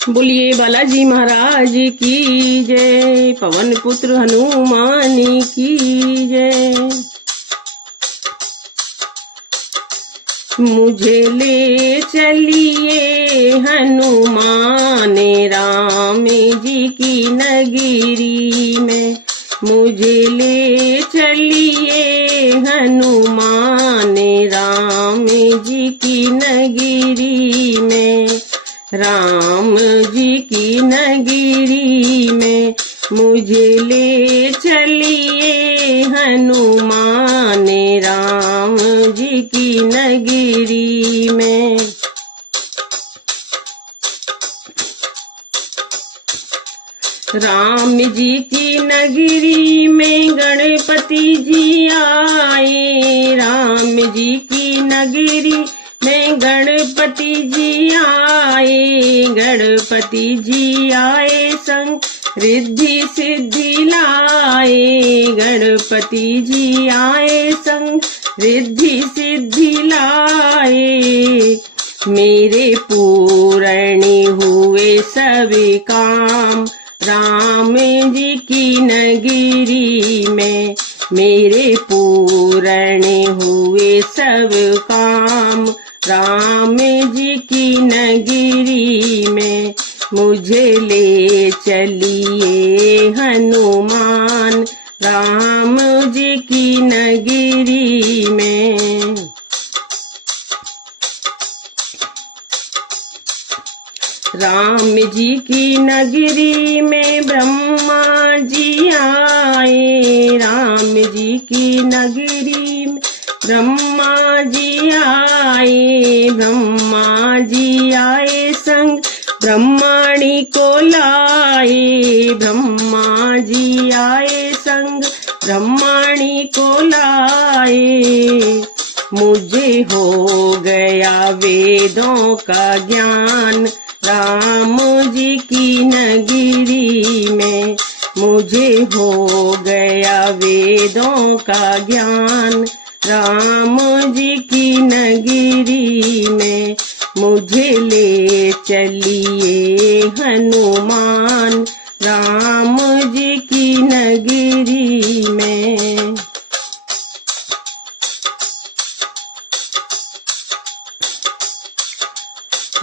बोलिए बालाजी महाराज की जय, पवन पुत्र हनुमान की जय। मुझे ले चलिए हनुमान राम जी की नगरी में, मुझे ले चलिए हनुमान राम जी की नगरी में, राम जी की नगरी में मुझे ले चलिए हनुमान राम जी की नगरी में। राम जी की नगरी में गणपति जी आए, राम जी की नगरी में गणपति जी आए, गणपति जी आए संग रिद्धि सिद्धि लाए, गणपति जी आए संग रिद्धि सिद्धि लाए। मेरे पूर्ण हुए सभी काम राम जी की नगरी में, मेरे पूर्ण हुए सब काम राम जी की नगरी में। मुझे ले चलिए हनुमान राम जी की नगरी में। राम जी की नगरी में ब्रह्मा जी आए, राम जी की नगरी में ब्रह्मा जी आए, ब्रह्मा जी आए संग ब्रह्मणी को लाए, ब्रह्मा जी आए संग ब्रह्मणी को लाए। मुझे हो गया वेदों का ज्ञान राम जी की नगरी में, मुझे हो गया वेदों का ज्ञान राम जी की नगरी में। मुझे ले चलिए हनुमान राम जी की नगरी में।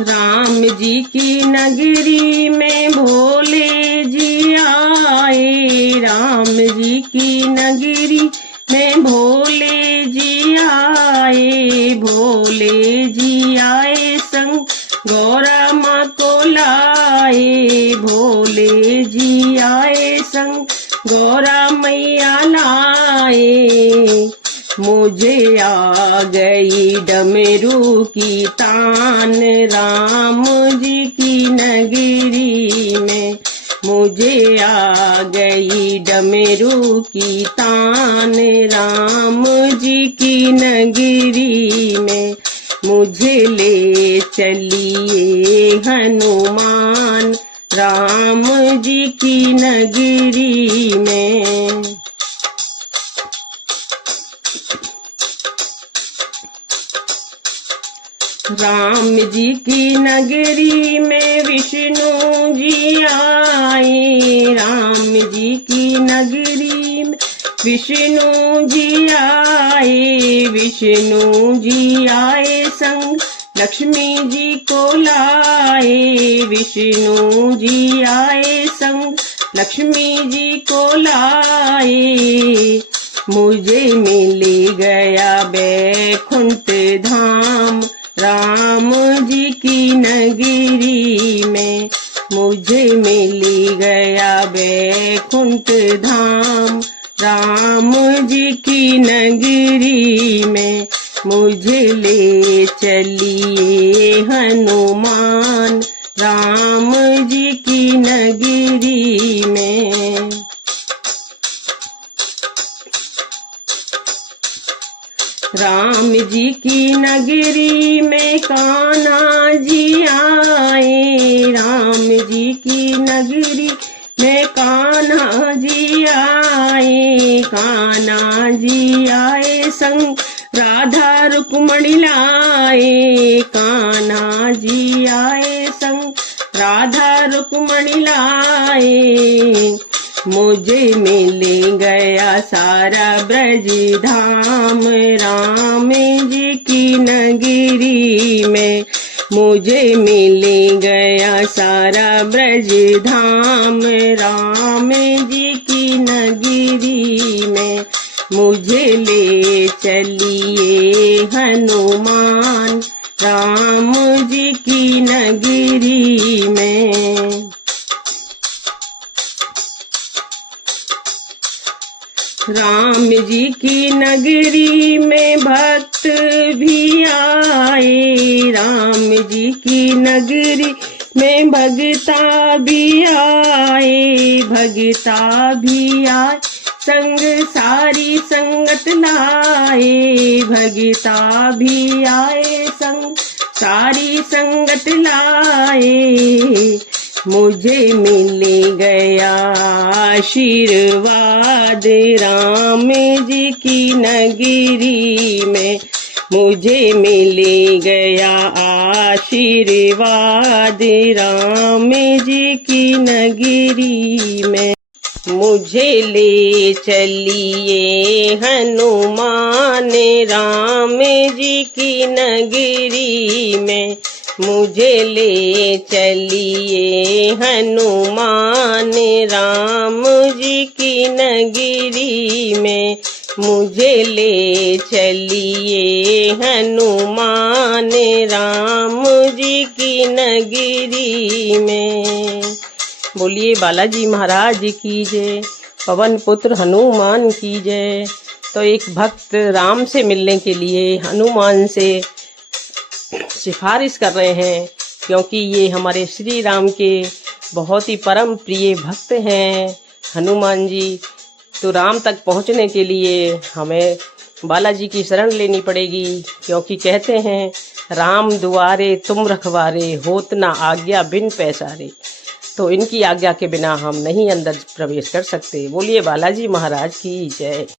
राम जी की नगरी में भोले जी आए, राम जी की नगरी में भोले जी आए, भोले जी आए संग गौरा माँ को लाए, भोले जी आए संग गौरा मैया लाए। मुझे आ गई डमरू की तान राम जी की नगरी में, मुझे आ गई डमरू की तान राम जी की नगरी में। मुझे ले चलिए हनुमान राम जी की नगरी में। राम जी की नगरी में विष्णु जी आए, राम जी की नगरी में विष्णु जी आए, विष्णु जी आए संग लक्ष्मी जी को लाए, विष्णु जी आए संग लक्ष्मी जी को लाए। मुझे मिल गया बैकुंठ धाम राम जी की नगरी में, मुझे मिल गया बैकुंठ धाम राम जी की नगरी में। मुझे ले चलिए हनुमान राम जी की नगरी में। राम जी की नगरी में कान्हा जी आए, राम जी की नगरी में कान्हा जी आए, कान्हा जी आए संग राधा रुक्मणी लाए, कान्हा जी आए संग राधा रुक्मणी लाए। मुझे मिल गया सारा ब्रज धाम, राम जी की नगरी में। मुझे मिल गया सारा ब्रज धाम, राम जी की नगरी में। मुझे ले चलिए हनुमान, राम जी की नगरी में। राम जी की नगरी में भक्त भी आए, राम जी की नगरी में भगता भी आए, भगता भी आए संग सारी संगत लाए, भगता भी आए संग सारी संगत लाए। मुझे मिल गया आशीर्वाद, राम जी की नगरी में। मुझे मिल गया आशीर्वाद, राम जी की नगरी में। मुझे ले चलिए हनुमान, राम जी की नगरी में। मुझे ले चलिए हनुमान, राम जी की नगरी में। मुझे ले चलिए हनुमान, राम जी की नगरी में। बोलिए बालाजी महाराज की जय, पवन पुत्र हनुमान की जय। तो एक भक्त राम से मिलने के लिए हनुमान से सिफारिश कर रहे हैं, क्योंकि ये हमारे श्री राम के बहुत ही परम प्रिय भक्त हैं हनुमान जी। तो राम तक पहुंचने के लिए हमें बालाजी की शरण लेनी पड़ेगी, क्योंकि कहते हैं राम दुआरे तुम रखवारे, होत ना आज्ञा बिन पैसारे। तो इनकी आज्ञा के बिना हम नहीं अंदर प्रवेश कर सकते। बोलिए बालाजी महाराज की जय।